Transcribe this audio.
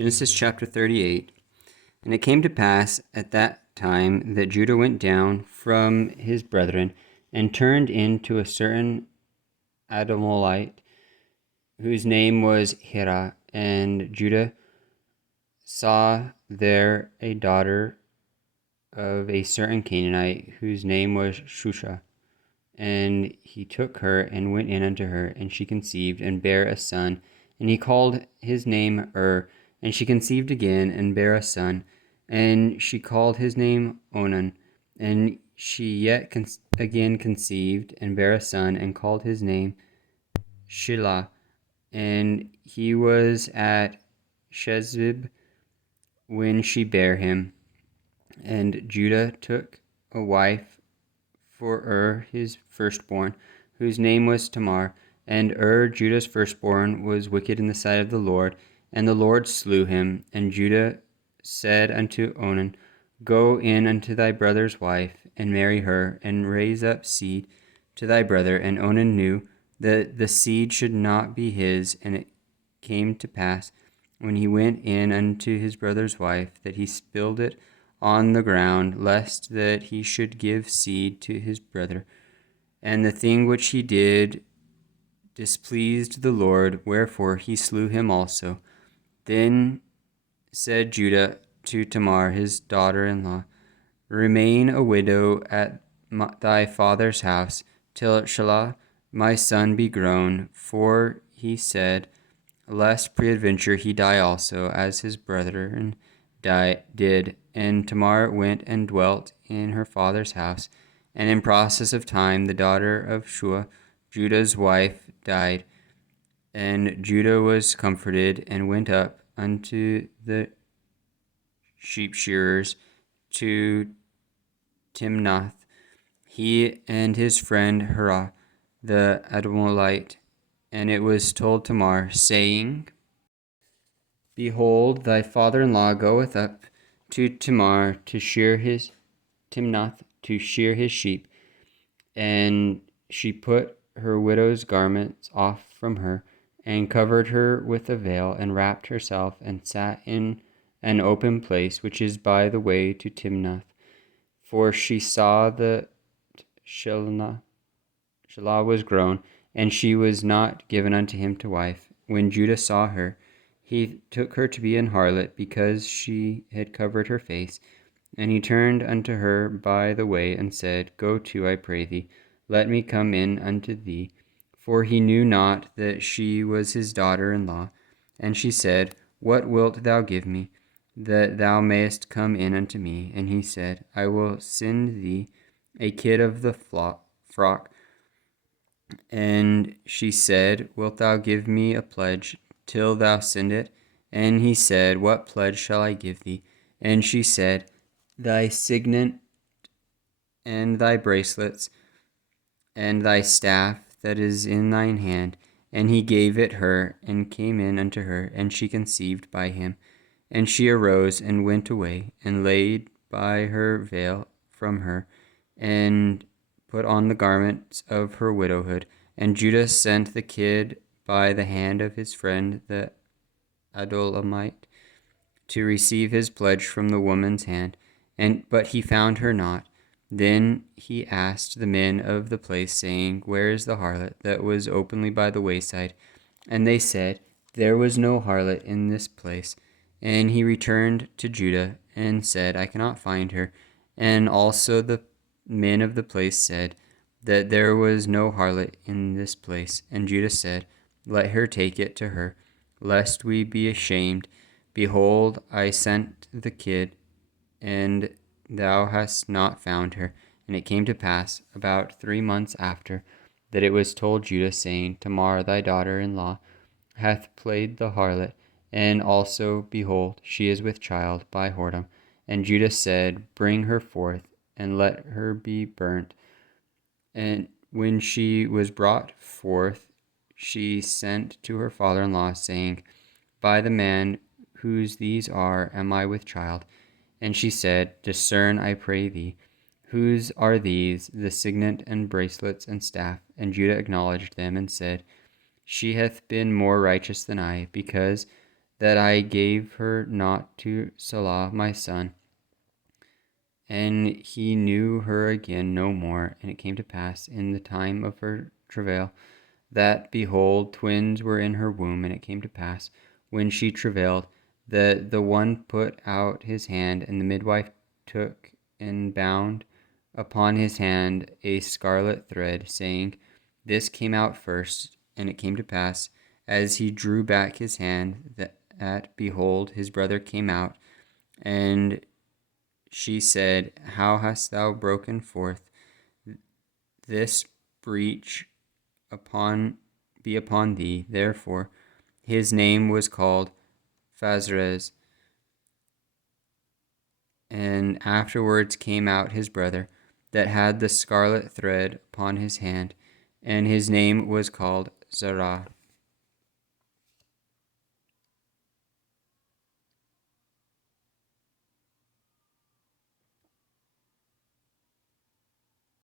Genesis chapter 38. And it came to pass at that time that Judah went down from his brethren and turned into a certain Adamolite, whose name was Hira. And Judah saw there a daughter of a certain Canaanite, whose name was Shusha. And he took her and went in unto her, and she conceived and bare a son. And he called his name And she conceived again and bare a son. And she called his name Onan. And she yet again conceived and bare a son, and called his name Shelah. And he was at Shezib when she bare him. And Judah took a wife for his firstborn, whose name was Tamar. And Judah's firstborn, was wicked in the sight of the Lord, and the Lord slew him. And Judah said unto Onan, Go in unto thy brother's wife, and marry her, and raise up seed to thy brother. And Onan knew that the seed should not be his. And it came to pass, when he went in unto his brother's wife, that he spilled it on the ground, lest that he should give seed to his brother. And the thing which he did displeased the Lord, wherefore he slew him also. Then said Judah to Tamar his daughter-in-law, Remain a widow at thy father's house, till Shelah my son be grown. For he said, Lest peradventure he die also, as his brethren did. And Tamar went and dwelt in her father's house. And in process of time the daughter of Shua, Judah's wife, died. And Judah was comforted, and went up unto the sheep shearers to Timnath, he and his friend Hira the Adamolite. And it was told Tamar, saying, Behold, thy father-in-law goeth up to Timnath to shear his sheep. And she put her widow's garments off from her, and covered her with a veil, and wrapped herself, and sat in an open place which is by the way to Timnath. For she saw that Shelah was grown, and she was not given unto him to wife. When Judah saw her, he took her to be an harlot, because she had covered her face. And he turned unto her by the way, and said, Go to, I pray thee, let me come in unto thee. For he knew not that she was his daughter-in-law. And she said, What wilt thou give me, that thou mayest come in unto me? And he said, I will send thee a kid of the flock. And she said, Wilt thou give me a pledge till thou send it? And he said, What pledge shall I give thee? And she said, Thy signet, and thy bracelets, and thy staff that is in thine hand. And he gave it her, and came in unto her, and she conceived by him. And she arose, and went away, and laid by her veil from her, and put on the garments of her widowhood. And Judah sent the kid by the hand of his friend the Adulamite to receive his pledge from the woman's hand. But he found her not. Then he asked the men of the place, saying, Where is the harlot that was openly by the wayside? And they said, There was no harlot in this place. And he returned to Judah, and said, I cannot find her. And also the men of the place said, that there was no harlot in this place. And Judah said, Let her take it to her, lest we be ashamed. Behold, I sent the kid, and thou hast not found her. And it came to pass, about 3 months after, that it was told Judah, saying, Tamar thy daughter-in-law hath played the harlot, and also, behold, she is with child by whoredom. And Judah said, Bring her forth, and let her be burnt. And when she was brought forth, she sent to her father-in-law, saying, By the man whose these are, am I with child? And she said, Discern, I pray thee, whose are these, the signet and bracelets and staff? And Judah acknowledged them, and said, She hath been more righteous than I, because that I gave her not to Salah my son. And he knew her again no more. And it came to pass in the time of her travail, that, behold, twins were in her womb. And it came to pass, when she travailed, that the one put out his hand, and the midwife took and bound upon his hand a scarlet thread, saying, This came out first. And it came to pass, as he drew back his hand, that behold, his brother came out. And she said, How hast thou broken forth this breach be upon thee? Therefore his name was called Phazres. And afterwards came out his brother, that had the scarlet thread upon his hand, and his name was called Zerah.